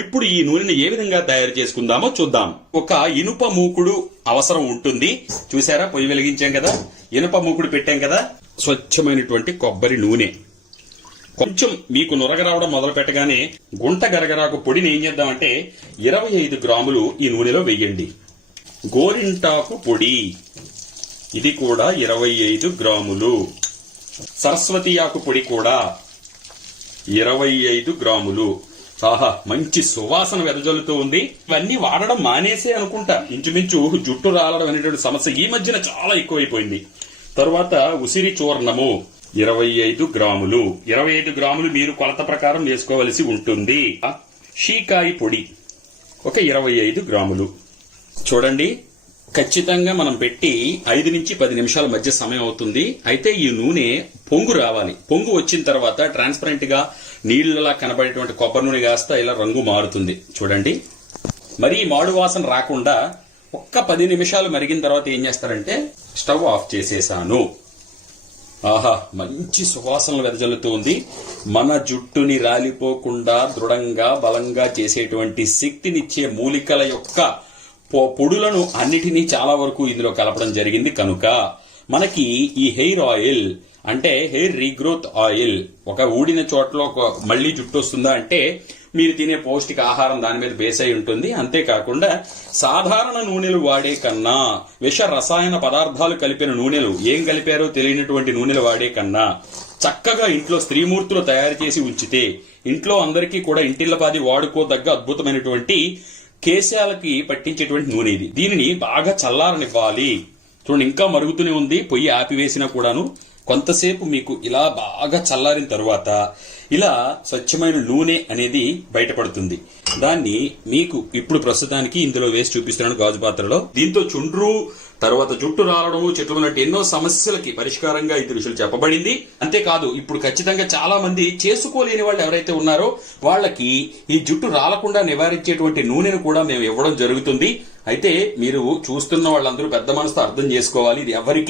ఇప్పుడు ఈ నూనెని ఏ విధంగా తయారు చేసుకుందామో చూద్దాం. ఒక ఇనుప మూకుడు అవసరం ఉంటుంది. చూసారా, పొయ్యి వెలిగించాం కదా, ఇనుప మూకుడు పెట్టాం కదా. స్వచ్ఛమైనటువంటి కొబ్బరి నూనె. కొంచెం మీకు నురగ రావడం మొదలు పెట్టగానే గుంట గరగరాకు పొడిని ఏం చేద్దామంటే 25 గ్రాములు ఈ నూనెలో వెయ్యండి. గోరింటాకు పొడి, ఇది కూడా 25 గ్రాములు. సరస్వతి ఆకు పొడి కూడా 25 గ్రాములు. ఆహా, మంచి సువాసన వెదజల్లుతూ ఉంది. ఇవన్నీ వాడడం మానేసే అనుకుంటా. ఇంచుమించు జుట్టు రాలడం అనేటువంటి సమస్య ఈ మధ్యన చాలా ఎక్కువైపోయింది. తరువాత ఉసిరి చూర్ణము 25 గ్రాములు. 25 గ్రాములు మీరు కొలత ప్రకారం వేసుకోవలసి ఉంటుంది. షీకాయి పొడి ఒక 25 గ్రాములు. చూడండి, ఖచ్చితంగా మనం పెట్టి 5 నుంచి 10 నిమిషాల మధ్య సమయం అవుతుంది. అయితే ఈ నూనె పొంగు రావాలి. పొంగు వచ్చిన తర్వాత ట్రాన్స్పరెంట్ గా నీళ్లలా కనబడేటువంటి కొబ్బరి నూనె కాస్త ఇలా రంగు మారుతుంది. చూడండి, మరీ మాడు వాసన రాకుండా ఒక్క 10 నిమిషాలు మరిగిన తర్వాత ఏం చేస్తారంటే స్టవ్ ఆఫ్ చేసేసాను. ఆహా, మంచి సువాసనలు వెదజల్లుతూ ఉంది. మన జుట్టుని రాలిపోకుండా దృఢంగా బలంగా చేసేటువంటి శక్తినిచ్చే మూలికల యొక్క పొడులను అన్నిటినీ చాలా వరకు ఇందులో కలపడం జరిగింది. కనుక మనకి ఈ హెయిర్ ఆయిల్ అంటే హెయిర్ రీగ్రోత్ ఆయిల్, ఒక ఊడిన చోట్ల మళ్లీ జుట్టు వస్తుందా అంటే మీరు తినే పౌష్టిక ఆహారం దాని మీద బేస్ అయి ఉంటుంది. అంతేకాకుండా సాధారణ నూనెలు వాడే కన్నా విష రసాయన పదార్థాలు కలిపిన నూనెలు, ఏం కలిపారో తెలియనటువంటి నూనెలు వాడే కన్నా చక్కగా ఇంట్లో స్త్రీమూర్తులు తయారు చేసి ఉంచితే ఇంట్లో అందరికీ కూడా ఇంటిల్లపాది వాడుకోదగ్గ అద్భుతమైనటువంటి కేశాలకి పట్టించేటువంటి నూనె ఇది. దీనిని బాగా చల్లారనివ్వాలి. చూడండి, ఇంకా మరుగుతూనే ఉంది. పొయ్యి ఆపివేసినా కూడాను కొంతసేపు మీకు ఇలా బాగా చల్లారిన తరువాత ఇలా స్వచ్ఛమైన నూనె అనేది బయటపడుతుంది. దాన్ని మీకు ఇప్పుడు ప్రస్తుతానికి ఇందులో వేసి చూపిస్తున్నాను గాజు పాత్రలో. దీంతో చుండ్రు, తర్వాత జుట్టు రాలడము, చెట్లు ఉన్నట్టు ఎన్నో సమస్యలకి పరిష్కారంగా ఇది రుచులు చెప్పబడింది. అంతేకాదు, ఇప్పుడు ఖచ్చితంగా చాలా మంది చేసుకోలేని వాళ్ళు ఎవరైతే ఉన్నారో వాళ్ళకి ఈ జుట్టు రాలకుండా నివారించేటువంటి నూనెను కూడా మేము ఇవ్వడం జరుగుతుంది. అయితే మీరు చూస్తున్న వాళ్ళందరూ పెద్ద మనసుతో అర్థం చేసుకోవాలి. ఇది ఎవరి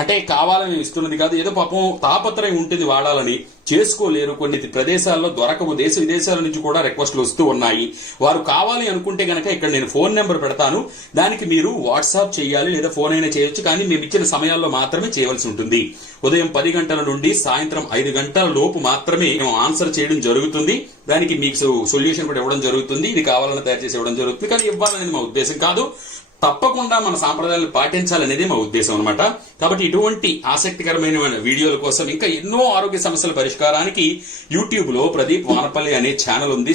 అంటే కావాలని ఇస్తున్నది కాదు. ఏదో పాపం తాపత్రయం ఉంటుంది వాడాలని, చేసుకోలేరు. కొన్ని ప్రదేశాల్లో దొరకవు. దేశ విదేశాల నుంచి కూడా రిక్వెస్ట్లు వస్తూ ఉన్నాయి. వారు కావాలి అనుకుంటే గనక ఇక్కడ నేను ఫోన్ నెంబర్ పెడతాను. దానికి మీరు వాట్సాప్ చేయాలి, లేదా ఫోన్ అయినా చేయొచ్చు. కానీ మేము ఇచ్చిన సమయాల్లో మాత్రమే చేయవలసి ఉంటుంది. ఉదయం 10 గంటల నుండి సాయంత్రం 5 గంటల లోపు మాత్రమే మేము ఆన్సర్ చేయడం జరుగుతుంది. దానికి మీకు సొల్యూషన్ కూడా ఇవ్వడం జరుగుతుంది. ఇది కావాలని తయారు చేసి ఇవ్వడం జరుగుతుంది. కానీ ఇవ్వాలనేది మా ఉద్దేశం కాదు. తప్పకుండా మన సాంప్రదాయాలు పాటించాలనేది మా ఉద్దేశం అనమాట. కాబట్టి ఇటువంటి ఆసక్తికరమైన వీడియోల కోసం, ఇంకా ఎన్నో ఆరోగ్య సమస్యల పరిష్కారానికి యూట్యూబ్ లో ప్రదీప్ వానపల్లి అనే ఛానల్ ఉంది.